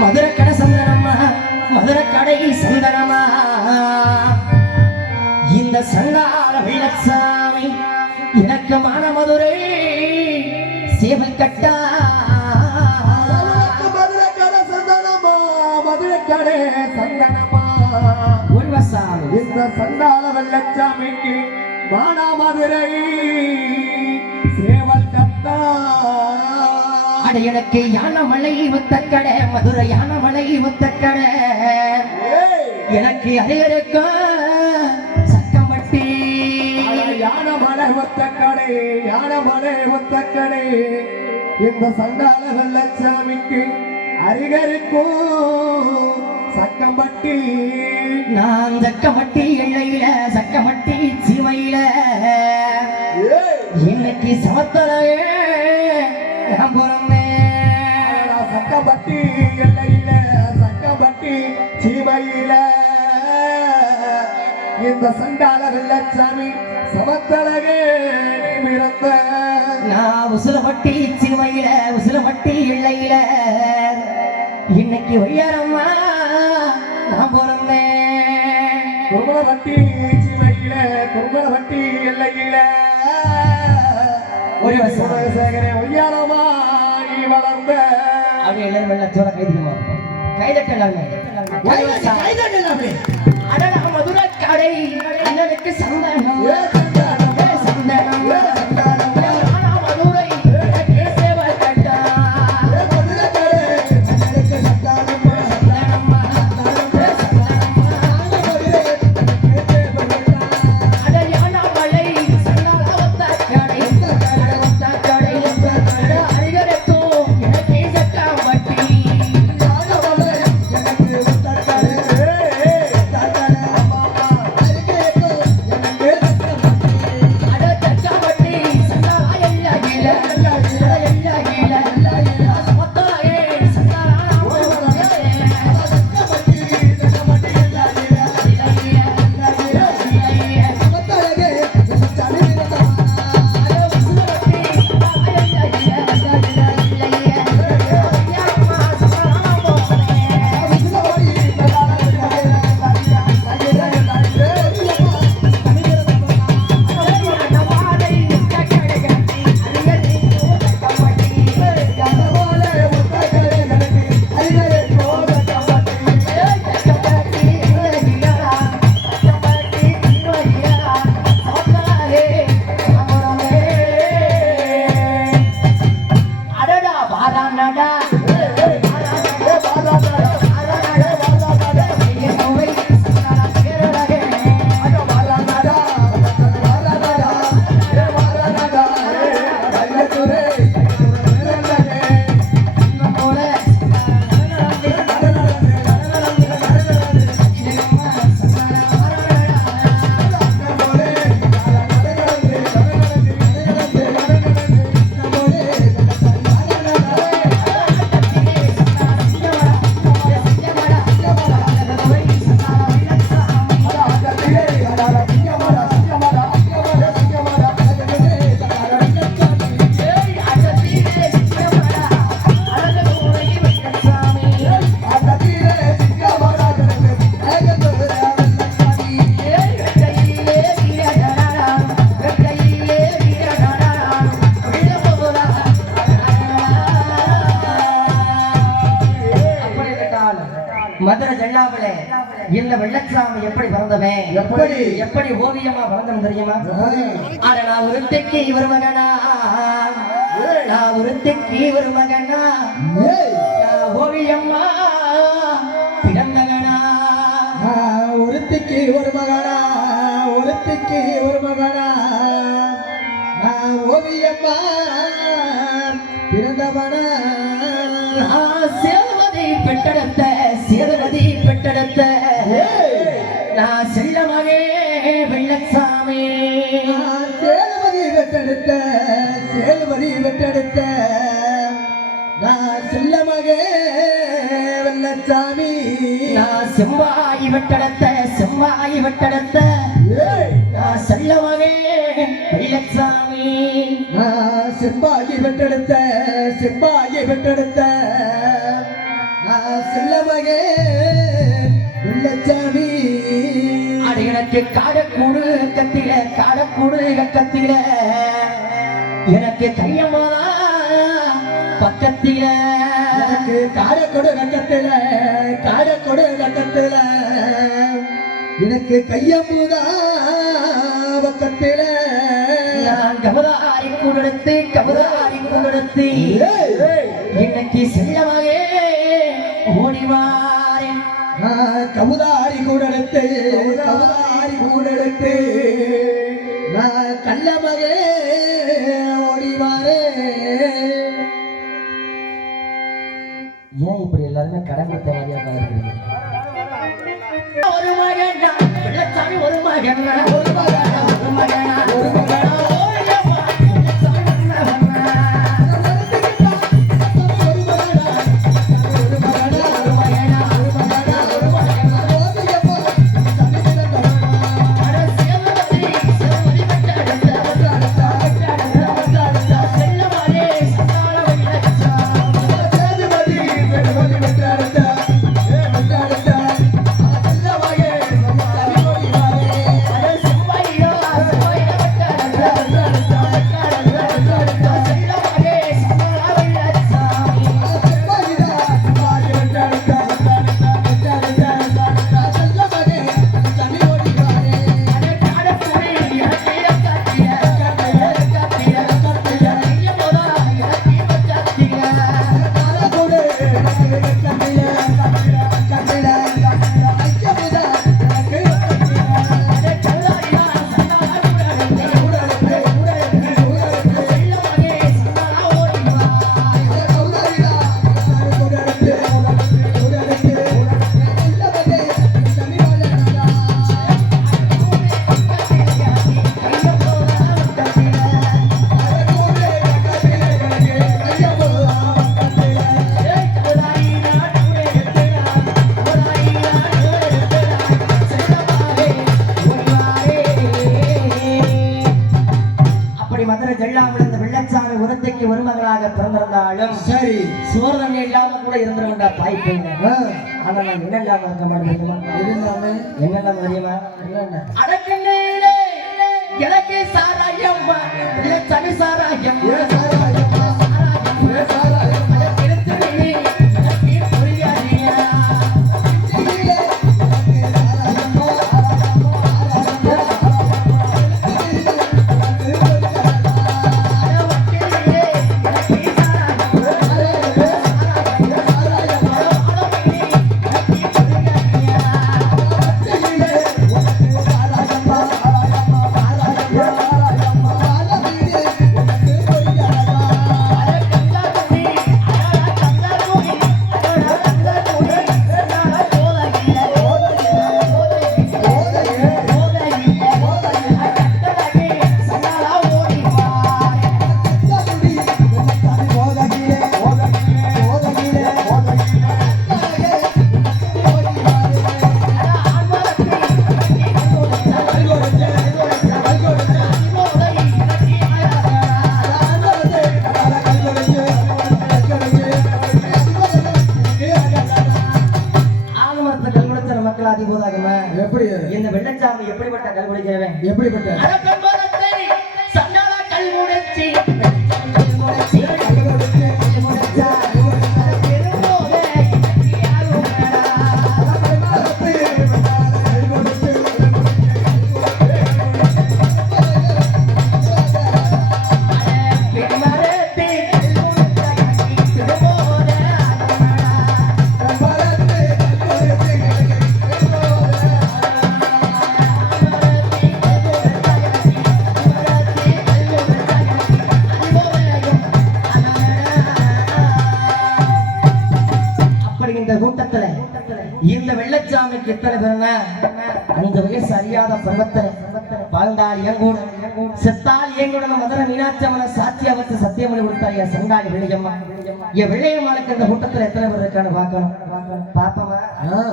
மதுரை கடை சந்தனமா மதுரை கடை சந்தனமா இந்த சங்கார வெள்ளச்சாமி எனக்கு மான மதுரை சேவல் கட்டா மதுரை கடை சந்தனமா மதுரை கடை சந்தனமா உருவசாமி இந்த சங்கார வெள்ளச்சாமிக்கு மானா மதுரை சேவல் கட்டா அட எனக்கு யானமலை முத்தக்கடை மதுரை யானமலை முத்தக்கடை எனக்கு அதே இருக்கும் சக்கம்பட்டி யானமலை முத்தக்கடை யானமலை முத்தக்கடை இந்த சங்கால வெள்ளச்சாமிக்கு அருகருக்கும் சக்கம்பட்டி நான் சக்கம்பட்டி எல்லையில சக்கம்பட்டி சீமையில இன்னைக்கு சமத்தலையே நான் பிறந்தேன் சக்கம்பட்டி எல்லையில சக்கம்பட்டி சீமையில இந்த சண்டால வெள்ளச்சாமி சமத்தலகே பிறந்த நான் உசுலப்பட்டி சீமையில உசுலப்பட்டி எல்லையில இன்னைக்கு ஒய்யாரம்மா நான் பிறந்தேன் குருமலப்பட்டி சீமையில குருமலப்பட்டி எல்லையில ஒரு சேகரே ஒய்யாரமா நீ வளர்ந்த அப்படியே எல்லாரும் வெள்ளச்சோட கைதுமா கைதட்டலாமே அடடா மதுரை கடை அண்ணனுக்கு சந்தனம் சந்தனம் மதுரை சேவல் கட்டா மதுரை ஜெல்லாவிலே இந்த வெள்ளச்சாமி எப்படி பிறந்தவன் எப்படி எப்படி ஓவியமா பிறந்தவன் தெரியுமா அட நான் ஒருத்திக்கு ஒரு மகனா நான் ஒருத்திக்கு ஒரு மகனா நான் ஓவியம்மா பிறந்தவனா ஒருத்திக்கு ஒரு மகனா ஒருத்திக்கு ஒரு மகனா நான் ஓவியம்மா பிறந்தவனா சேதுபதி பெற்றெடுத்த சேதுபதி பெற்றெடுத்த நான் செல்லமகே வெள்ளச்சாமி சேதுபதி பெற்றெடுத்த சேதுபதி பெற்றெடுத்த நான் செல்லமகே வெள்ளச்சாமி நான் செம்பாய் வெட்டெடுத்த செம்பாய் வெட்டெடுத்த நான் செல்லமகே வெள்ளச்சாமி நான் செம்பாகி பெற்றெடுத்த நான் செல்லமகே வெள்ளச்சாமி. அது எனக்கு காடக்கூடு கத்தில எனக்கு கையம்மாதா பக்கத்தில எனக்கு காடக்கொடு கக்கத்துல எனக்கு கையம்புதா பக்கத்துல நான் கபதாரி கூடெடுத்து இன்னைக்கு செல்லமாக ஓடிவாரேன். கவுதாரி கூடெடுத்து நான் கள்ளமகே ஓடிவாரே. ஏன் இப்படி எல்லாருமே கடன் கொடுத்த மாதிரியா பாருங்க? ஒரு மகன் வெள்ளச்சாமி, ஒரு மகன் ஒரு மகளாக பிறந்திருந்தாலும் சரி சோர்தனை இல்லாம கூட இருந்திருந்தா பாய்ப்பேங்க. ஆனா நான் என்ன இல்லாம இருக்க மாட்டேன். என்ன தெரியுமா? அடக்கண்ணே எனக்கு சாராயம் சனி சாராயம் எப்படி இந்த வெள்ளச்சாமி எப்படிப்பட்ட கல்குடிக்கிறவன்? எப்படிப்பட்ட சண்டாள கல்குடிச்சி இந்த வெள்ளச்சாமிக்கு எத்தனை பேருன்னா 5 வயசு அறியாத பருவத்தில் வாழ்ந்தால் எங்கூட செத்தால் எங்கூட மதுரை மீனாட்சியம்மனை சாட்சியா வச்சு சத்தியமொழி கொடுத்தாரியா சண்டாளி வெள்ளையம்மா. என் வெள்ளையம்மாளுக்கு இந்த கூட்டத்தில் எத்தனை பேர் இருக்கான்னு பார்க்கணும். பாப்பமா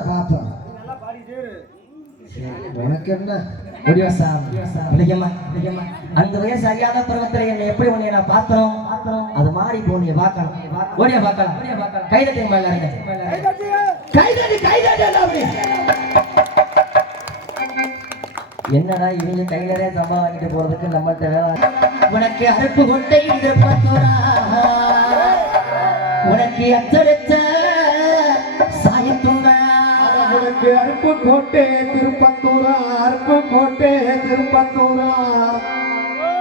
பாப்பா உனக்கு என்ன முடிவசா இல்லையம்மா அந்த வயசு அறியாத பருவத்தில் என்னை எப்படி உன்னை நான் பார்த்தோம் அது மாறி இப்போ நீ பார்க்கலாம் ஓடியா பார்க்கலாம் கைதட்டி மேல கைதாடி அப்படி என்னடா இவங்க கை நிறைய சம்பா வாங்கிட்டு போறதுக்கு நம்மள்ட்ட வேலை உனக்கு அறுப்பு கொட்டை திருப்பத்தூரா உனக்கு அச்சடித்த சாயத்துண்டா உனக்கு அருப்பு கோட்டை திருப்பத்தூரா அருப்பு கோட்டை திருப்பத்தூரா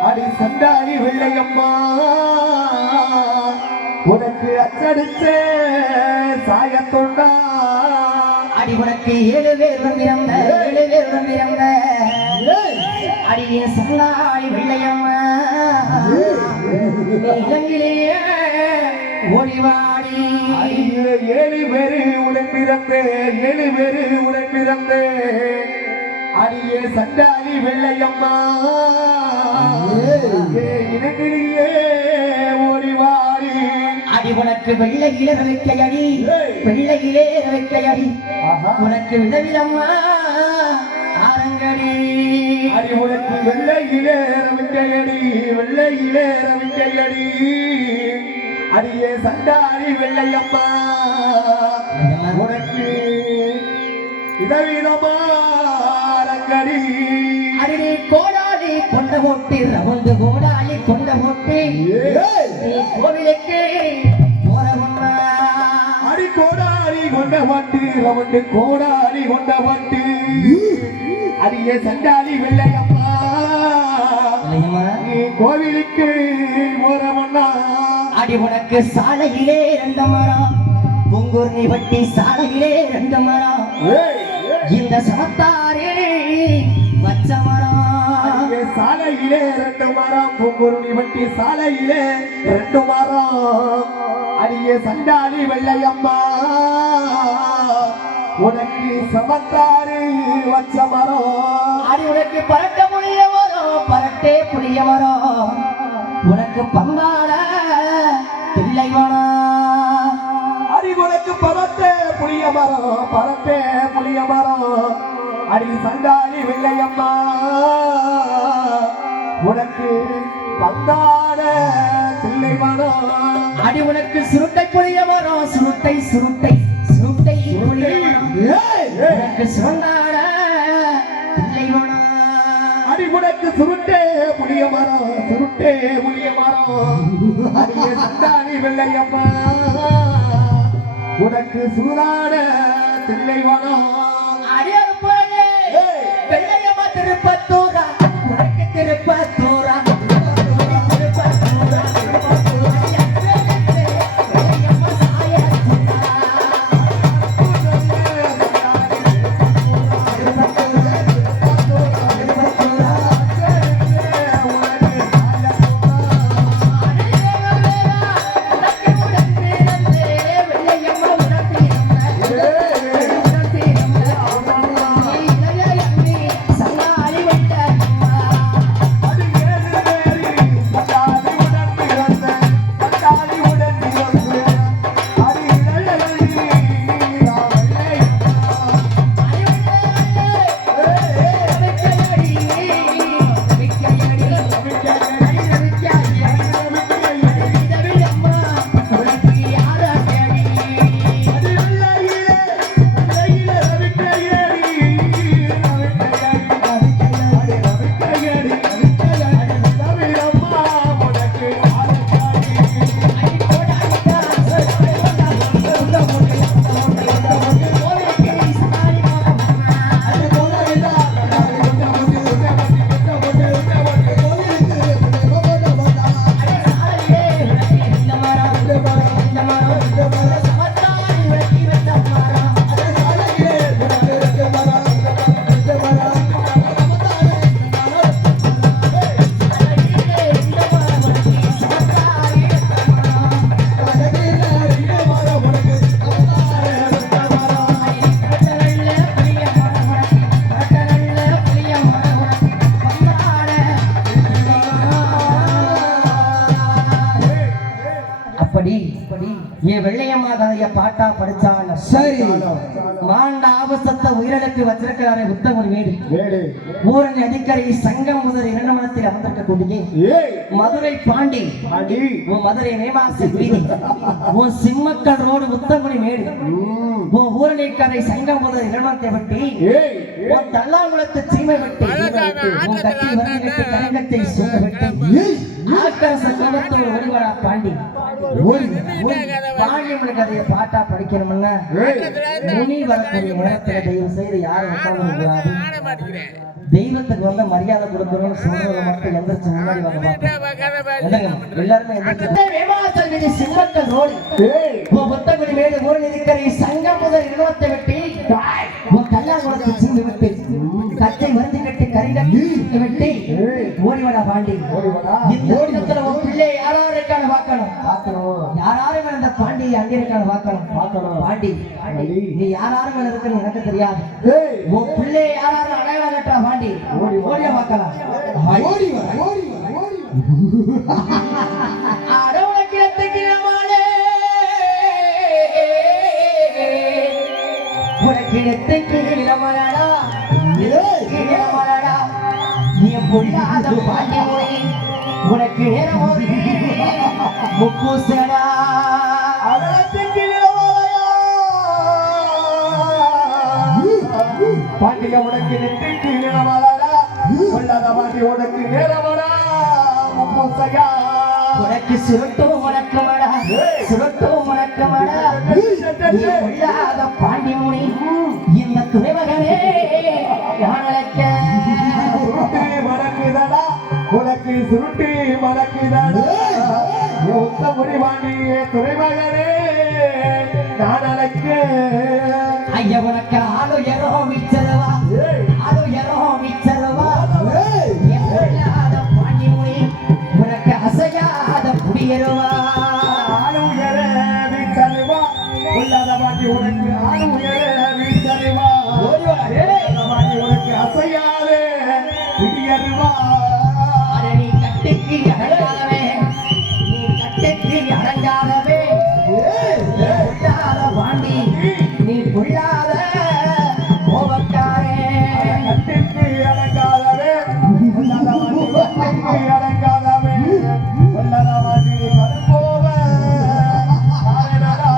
அடி சண்டாடி வெள்ளையம்மா உனக்கு அச்சடிச்ச சாயத்தொண்டா அடி உனக்கு 7 பேர் வந்திருந்த அடிய சல்லாடி வெள்ளையம்மா இலங்கிலேயே ஓடிவாடி 7 பேரு உடன்பிறந்தே 7 பேரு உடன்பிறந்தே அடியே சண்டாளி வெள்ளையம்மா இனங்கிலேயே ஓடிவாடி அடி உனக்கு வெள்ளையில வைக்கையடி உனக்கு விதவிதம்மா ஆரங்கடி அடி உனக்கு வெள்ளையிலே ரவிக்கையடி அடியே சண்டாளி வெள்ளையம்மா உனக்கு விதவிதமா அரங்கடி அடி கோடாலி கொண்ட போட்டு ரவுண்டு கோடாலி கொண்ட போட்டு நீ கோவிலுக்கு போறவம்மா அடி கோடாலி கொண்ட பாட்டு ரவுண்டு கோடாலி கொண்ட பாட்டு அடியே சண்டாளி வெள்ளையம்மா நீ கோவிலுக்கு போறவண்ணா அடி உனக்கு சாலையிலே 2 மரம் பூங்கூர்ணி வட்டி சாலையிலே 2 மரம் இந்த சமத்தாரே பச்ச மரம் சாலையிலே 2 மரம் பூங்குருணி வட்டி சாலையிலே 2 மரம் அடியே சண்டாளி வெள்ளையம்மா உனக்கு சமத்தாரு வச்ச மரம் அடி உனக்கு பரட்ட புளிய மரம் உனக்கு பங்காள பிள்ளை மரம் அடி உனக்கு பரட்டே புளிய மரம் அடி சண்டாளி வெள்ளையம்மா உனக்கு பந்தாட பிள்ளை மரம் அடி உனக்கு சுருட்டை புளிய மரம் சுருட்டை உனக்கு சுரண்டாட பிள்ளை மரம் அடி உனக்கு சுருட்டே புளிய மரம் அடியே சண்டாளி வெள்ளையம்மா உனக்கு சூதாட தில்லை மரம் அடியாருப்பாளே வெள்ளையம்மா திருப்பத்தூரா உனக்கு திருப்பத்தூரா என் வெள்ளையம்மா கதைய பாட்டா படிச்சான். சரி. மாண்ட ஆபசத்தை உயிரிழப்பு வச்சிருக்கிறாரே உத்தமன் வீடு வேடு. ஊரணி அதிகாரி சங்கம் முதல் இரண்டமனத்தில் அமர்ந்திருக்கக்கூடிய ஏய். மதுரை பாண்டி அடி. உன் மதுரை நேமாசி வீதி உன் சிம்மக்கல் ரோடு உத்தங்குடி மேடு உன் ஊரணிக்கரை சங்கம் முதல் இரண்டத்தை வெட்டி ஏய். உன் தல்லாங்குளத்து சீமை வெட்டி உன் கட்சி வந்து கட்டி கரங்கத்தை சூழ வெட்டி ஏய். ஆக்கரச கோபத்தோடு ஒளிவரா பாண்டி பாண்டியம்மன் கதையை பாட்டா படிக்கணும்னா ஏய். முனி வரக்கூடிய நேரத்துல தயவு செய்து யாரும் உட்கார்ந்து தெய்வத்துக்கு வந்து மரியாதை கொடுக்கணும்னு சொல்றத மட்டும் எந்திரிச்சு முன்னாடி வந்து பார்ப்போம். எல்லாருமே எந்திரிச்சு சிம்மக்கல் ரோடு ஏய். புத்தகுடி மேடு ஊரில் இருக்கிற சங்கம் முதல் நிறுவனத்தை வெட்டி உன் கல்யாணத்தை சீண்டு விட்டு கச்சை மருந்து கட்டி கரிகட்டி வெட்டி ஓடிவடா பாண்டி. இந்த இடத்துல உன் பிள்ளை யாராரு இருக்கான்னு பார்க்கணும். யாராரும் அந்த பாண்டி அங்கே இருக்கான்னு பார்க்கணும். பாண்டி நீ யாராரும் இருக்குன்னு எனக்கு தெரியாது. ஏய். உன் பிள்ளை யாராரும் அடையாளம் கட்டுறா பாண்டி. ஓடிய பார்க்கலாம். ஓடி வா. ஓடி வா. ஓடி வா. அடவுலக்கிடத்துக்கு நம்மாலே உனக்கிடத்துக்கு இளமலடா இளமலடா நீ பொல்லாத பாண்டி மொழி உனக்கு நேரம் முக்கூசடா அடலத்துக்கு நிலவலையா. பாண்டிய உனக்கு நெற்றிக்கு நிலவலடா. கொள்ளாத பாண்டி உனக்கு நேரமடா. முப்பூசையா. உனக்கு சுருட்டும் வணக்கமடா சுருட்டும் வணக்கமடா நீ கொள்ளாத பாண்டி மொழி இந்த துணைமகனே நான் அழைக்க சுருட்டி மணக்குதடா. உனக்கு சுருட்டி மணக்குதடா. உத்த முடிவாண்டியே துறைமகனே நான் அழைக்க. ஐயா உனக்கு ஆளு எரோ மிச்சரவா ஆளு எரோ மிச்சரவா என் கொள்ளாத பாண்டி மொழி உனக்கு அசையாத குடியருவா ஆளு உயர வீச்சறிவா. கொள்ளாத பாண்டி உனக்கு ஆளு உயர வீச்சறிவா. பாண்டி உனக்கு அசையாதே குடியறிவா. நீ கட்டிக்கு அடங்காதவே நீ கட்டிக்கு அடங்காதவே பொல்லாத பாண்டி நீ பொல்லாத கோபக்காரே கட்டிக்கு அடங்காதவே. கொள்ளாத பாண்டி கட்டிக்கு அடங்காதவே. கொள்ளாத பாண்டி கருப்போவ காரணடா.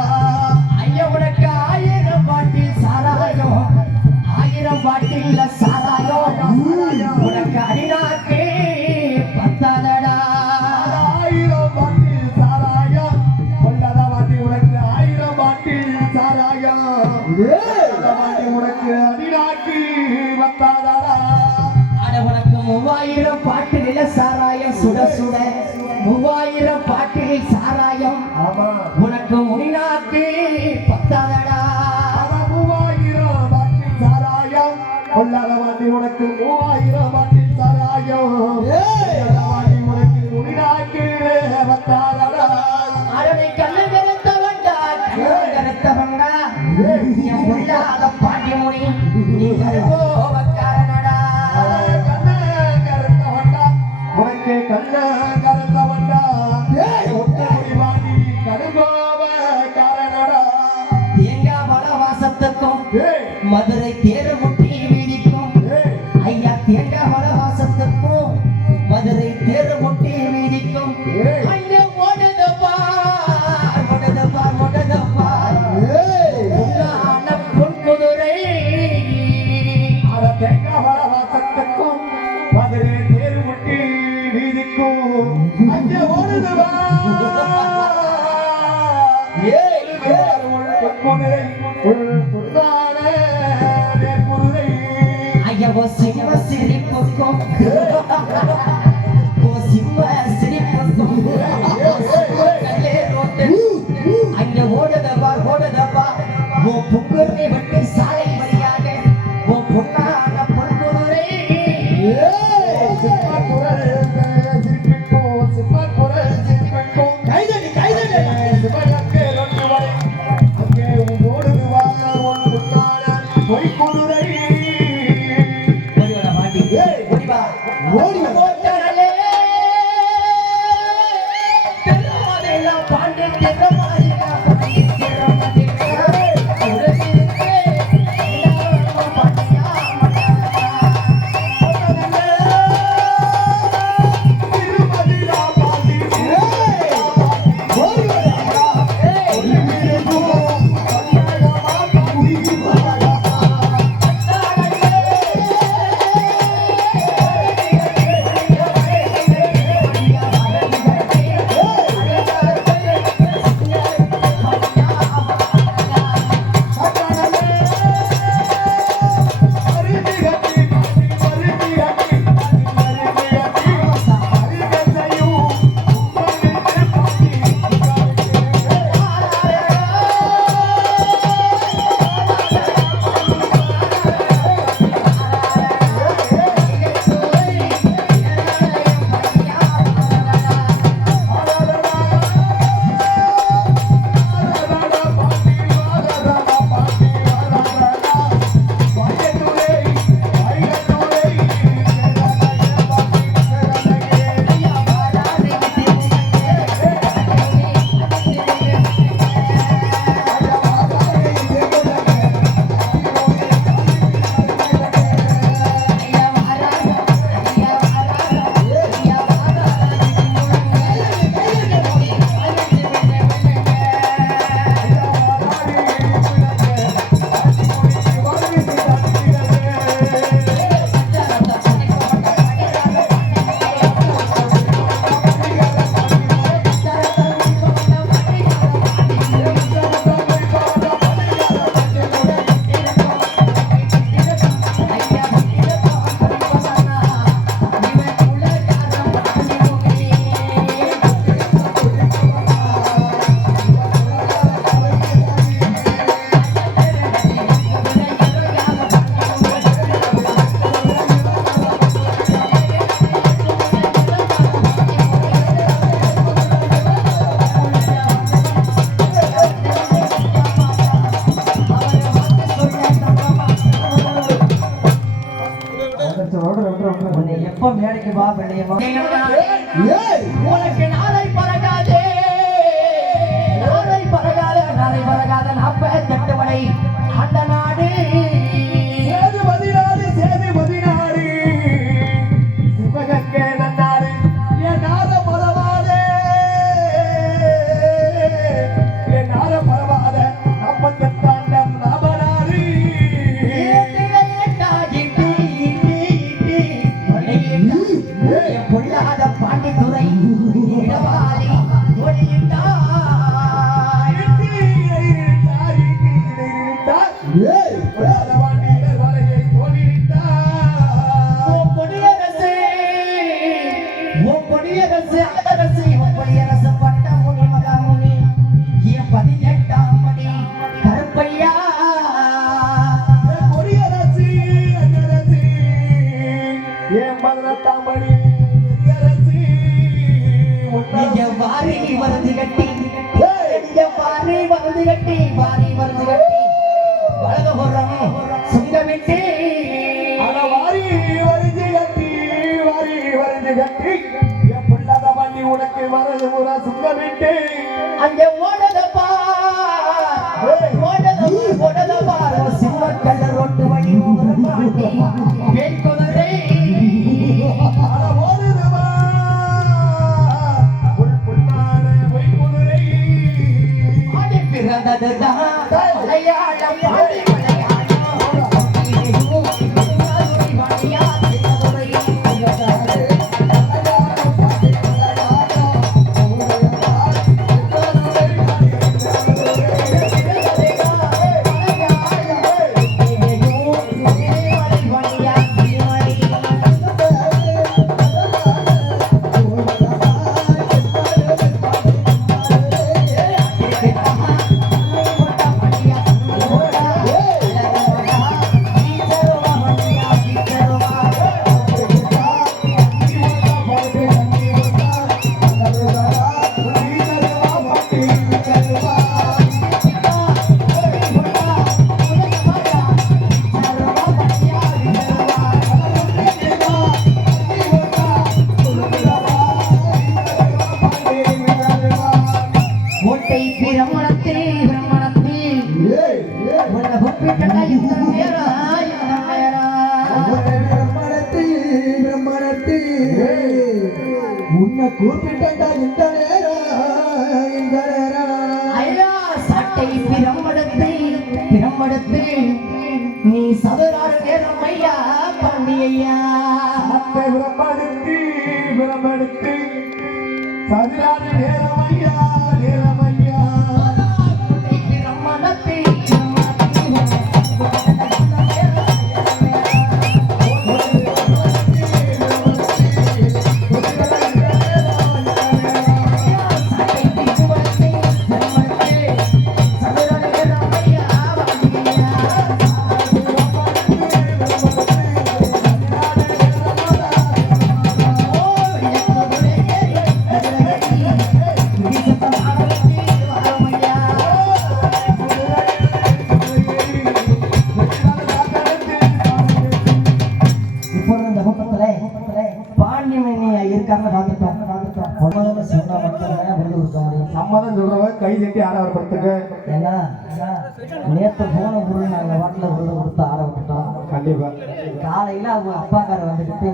ஐயா உனக்கு 1000 பாட்டில் சாராயம் 1000 பாட்டில் சாராயம் உனக்கு அடிநாக்கு பத்தாதடா 1000 பாட்டில் சாராயம். கொள்ளாத பாண்டி உனக்கு 1000 பாட்டில் சாராயம். கொள்ளாத பாண்டி உனக்கு அடிநாக்கி வந்தாதடா. அட உனக்கு 3000 பாட்டில் சாராயம் சுட சுட 3000 பாட்டில் சாராயம் ஆமா. உனக்கு முடிநாக்கு பத்தாதடா 3000 பாட்டில் சாராயம். கொள்ளாத பாண்டி உனக்கு 3000 பாட்டில் சாராயம். கொள்ளாத பாண்டி உனக்கு முடிநாக்கி வந்தாதடா. அடனை கண்ணு கருத்தவன்டா கண்ணு கருத்தவன்டா என் பொல்லாத பாண்டி மொழி நீ கருவோவக்காரனடா கண்ண கருத்தவன்டா. உனக்கு கண்ண கருத்தவன்டா. ஒட்டமுடி பாண்டி கருகோவ காரணடா. தேங்காய் பழ வாசத்துக்கும் ஏய். மதுரை தேர் முட்டி வீதிக்கும் ஏய். ஐயா தேங்காய் பழ வாசத்துக்கும் மதுரை தேர் முட்டி வீதிக்கும் ஏய். ஐயா ஓடுது பார் ஓடுது பார் ஓடுது பார் ஏய். பொன்னான பொன் குதிரை அட தேங்காய் வாசத்துக்கும் மதுரை தேர் முட்டி வீதிக்கும் அங்கே ஓடுதுவா. ஏய் உள் பொன்முனை உள் பொன்னான நேர்குருதை. ஐயா ஓ சிம்ம சிரிப்புக்கும் ஓ சிம்ம சிரிப்புக்கும் ஓ சிம்ம கல்லே ரோட்டு அங்க ஓடுதப்பா ஓ புங்குருவி வெட்டி சாலை வழியாக ஓ பொன்னான பொன்குதிரை சிம்மக்குரல் சிரிப்பிக்கும். சிம்மக்குரல் சிரிப்பிக்கும். கைதடி சிவகங்கை ஒன்று வரை அங்கே ஓடுதுவா உன் பொன்னான பொய்க்குதிரை. ஓடிவா பாண்டி ஓடிவா ஓடிவா. ஓட்டரலே தெருமாதேலா பாண்டி தெருமாதேலா உன்னை எப்ப மேடைக்கு வா பெண்ணையம்மா உனக்கு நாளை பறக்காதே நாளை பறக்காத நாப்ப தட்டுவடை அந்த நாடு சேதுபதி நாடு சிவகங்கை நன்னாடு என் நாத பரவாதே நம்பத்தத்தாண்டம் நபனாரி பொல்லாத பாண்டித்துறை இடவாளி மருந்து கட்டி வலதுபுறம் சுங்கமிட்டு வாரி வரைஞ்சு கட்டி என் புள்ளாத வண்டி உனக்கு வரது முறை சுங்கமிட்டு அங்கே ஓடதப்பா சிம்மக்கல்ல ரோட்டு வழி பெண் குதிரை பிறந்ததுதான் மலையாளம் பாடி உன்னை கூப்பிட்டா இந்த நேரம் ஐயா சாட்டை பிரம்படுத்து நீ சதுராறு நேரம் ஐயா பாண்டியா சாட்டை பிரம்படுத்தி சதுராறு நேரமையா சம்மதம் சொல்றவங்க கை தட்டி ஆரவாரப்படுத்துங்க. ஏன்னா நேற்று போன பொருள் நாங்கள் வாட்டில் விருது கொடுத்து ஆரம்பிட்டோம். கண்டிப்பா காலையில அவங்க அப்பாக்கார வந்துக்கிட்டு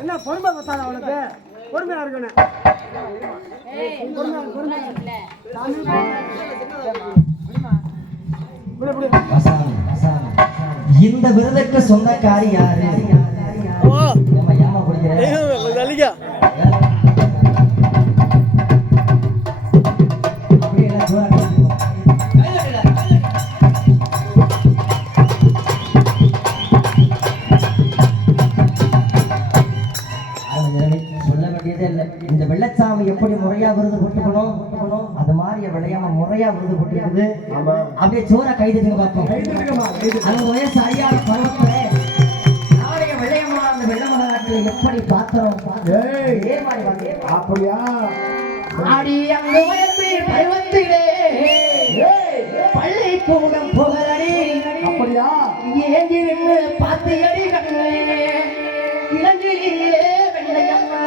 என்ன பொறுமை பத்தாத அவனுக்கு பொறுமையா இருக்கணும். இந்த விருதுக்கு சொந்தக்காரி யாரு? நம்ம ஏமா குடிக்கிறேன் சொல்ல வேண்டியதே இல்லை. இந்த வெள்ளச்சாமி எப்படி முறையா விருது போட்டுக்கணும் அது மாதிரி விளையாம முறையா விருது போட்டுக்குது. அப்படியே சோற கைதுங்க பார்ப்போம். அந்த வயசு அறியாத பருவத்துல நாளைய விளையமா அந்த வெள்ளமல நாட்டில் எப்படி பாத்திரம் அப்படியா ஆடி அங்கு வயசு பருவத்திலே பள்ளி கூடம் புகழடி அப்படியா ஏங்கிருந்து பார்த்து அடி கண்ணே இளங்கிலே வெள்ளையம்மா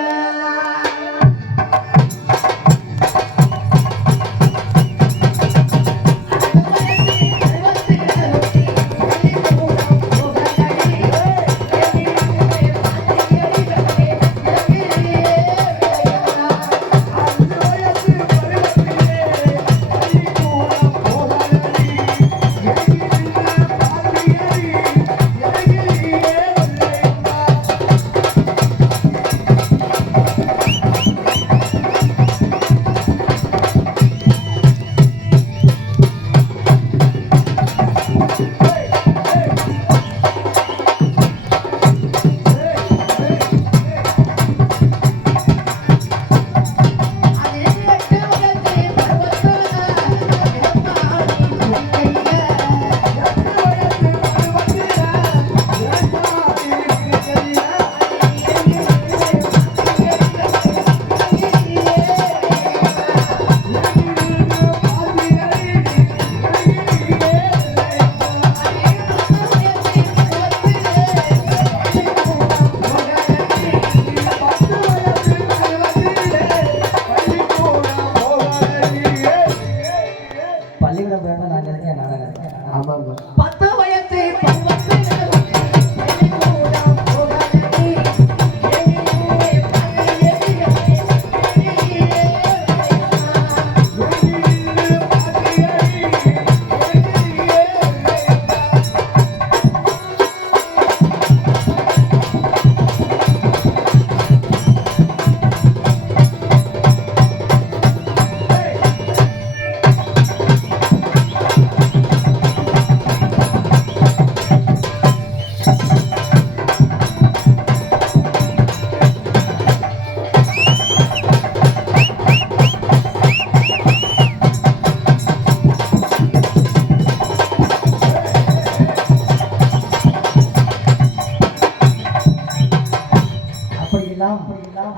பள்ளிக்கூடம் போய் நாங்கள் இருக்கேன். ஆமாங்க 10 வயசு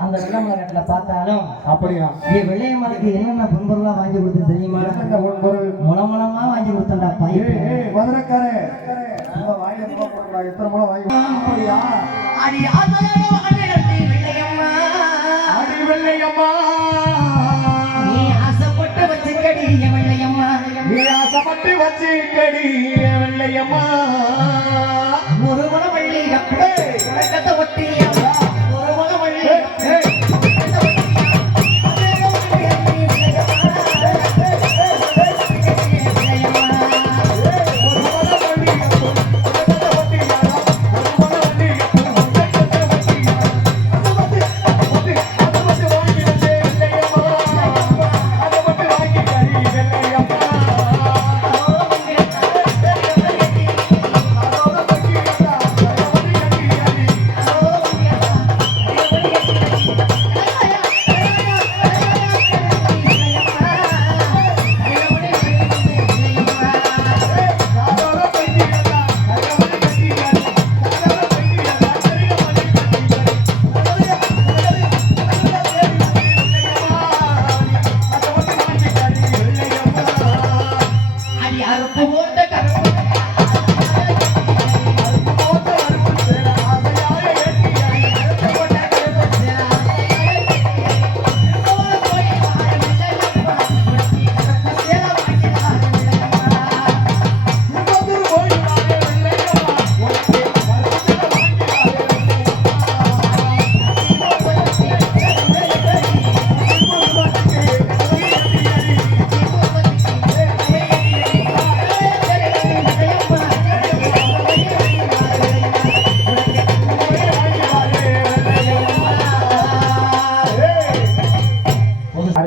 அந்த வெள்ளமலகட்டில பார்த்தாலும் அப்படியா வெள்ளையம்மனுக்கு என்னென்ன பொன்பொருளா வாங்கி கொடுத்து தெரியுமா? முளமுளமா வாங்கி கொடுத்தா பையன் மதுரக்காரே எத்தனை முளை வாங்கி அப்படியா வெள்ளையம்மா நீ ஆசைப்பட்டு வச்சுக்கடி வெள்ளையம்மா நீ ஆசைப்பட்டு வச்சுக்கடி வெள்ளையம்மா ஒரு உனக்கத்தை ஒட்டி ஒரு முகம் வள்ளி ஏய்,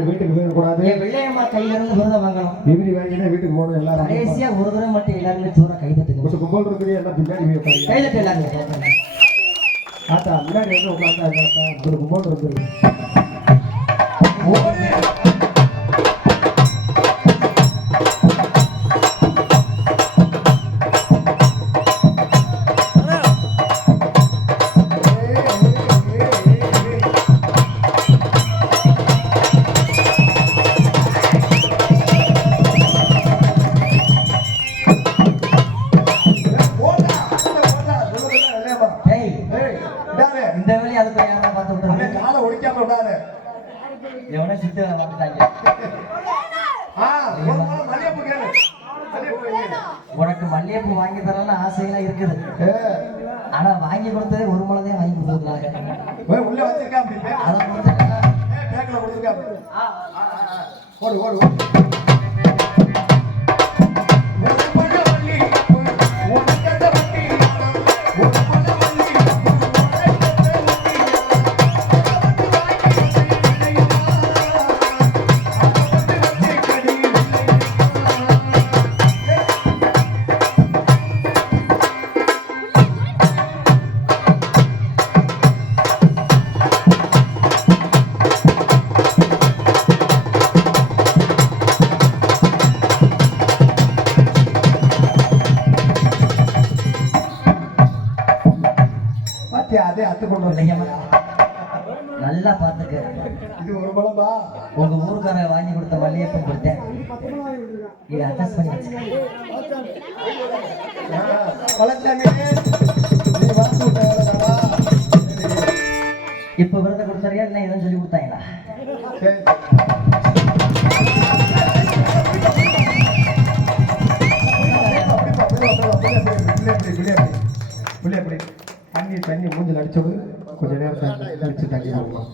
வீட்டுக்கு போயிடக்கூடாது. என் வெள்ளையம்மா கையில இருந்து விருதை வாங்கணும். விபதி வாங்கினா வீட்டுக்கு போகணும். எல்லாரும் கடைசியா ஒரு தடவை மட்டும் எல்லாருமே சோற கை தட்டுங்க. ஒரு கும்பல் இருக்குது, எல்லாம் பின்னாடி போய் உட்காருங்க. கை தட்டு எல்லாருமே. ஆத்தா முன்னாடி வந்து உட்காந்தா ஒரு கும்பல் இருக்குது. ஏய், இந்த வேலையை அதுக்கு யாரா பார்த்து விட்டுறது? காலை ஒடிக்காம விடாத. எவனோ சித்து வேலை பார்த்துட்டாங்க. ஒரு நாள் மல்லிகைப்பூ கேளு. மல்லிகைப்பூ கேளு. உனக்கு மல்லிகைப்பூ வாங்கி தரணும்னு ஆசையெல்லாம் இருக்குது. ஆனா வாங்கி கொடுத்தது ஒரு முளைதான் வாங்கி கொடுத்துருக்காங்க. உள்ள வச்சிருக்கா அப்படி அதை கொடுத்துருக்காங்க. பேக்ல கொடுத்துருக்கா அப்படி. ஓடு ஓடு ஓடு. அதே அத்து கொண்டு இல்லைங்கம்மா, நல்லா பார்த்துக்க. இது ஒரு பழமா உங்க ஊருக்கார வாங்கி கொடுத்த மல்லிகைப்பூ கொடுத்தேன். இதை அட்ஜஸ்ட் பண்ணி வச்சுக்க. பழச்சாமி நீ வாசு விட்டா இப்ப விரத கொடுத்தாரியா இல்லை எதுவும் சொல்லி கொடுத்தாங்களா? சரி தண்ணி மூஞ்சில் அடிச்சோடு கொஞ்ச நேரம் அடிச்சு தண்ணி ஆகும்.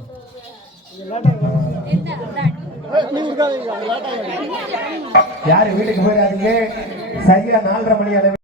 யாரு வீட்டுக்கு போயிடாதீங்க. சரியா 4:30 மணி அளவு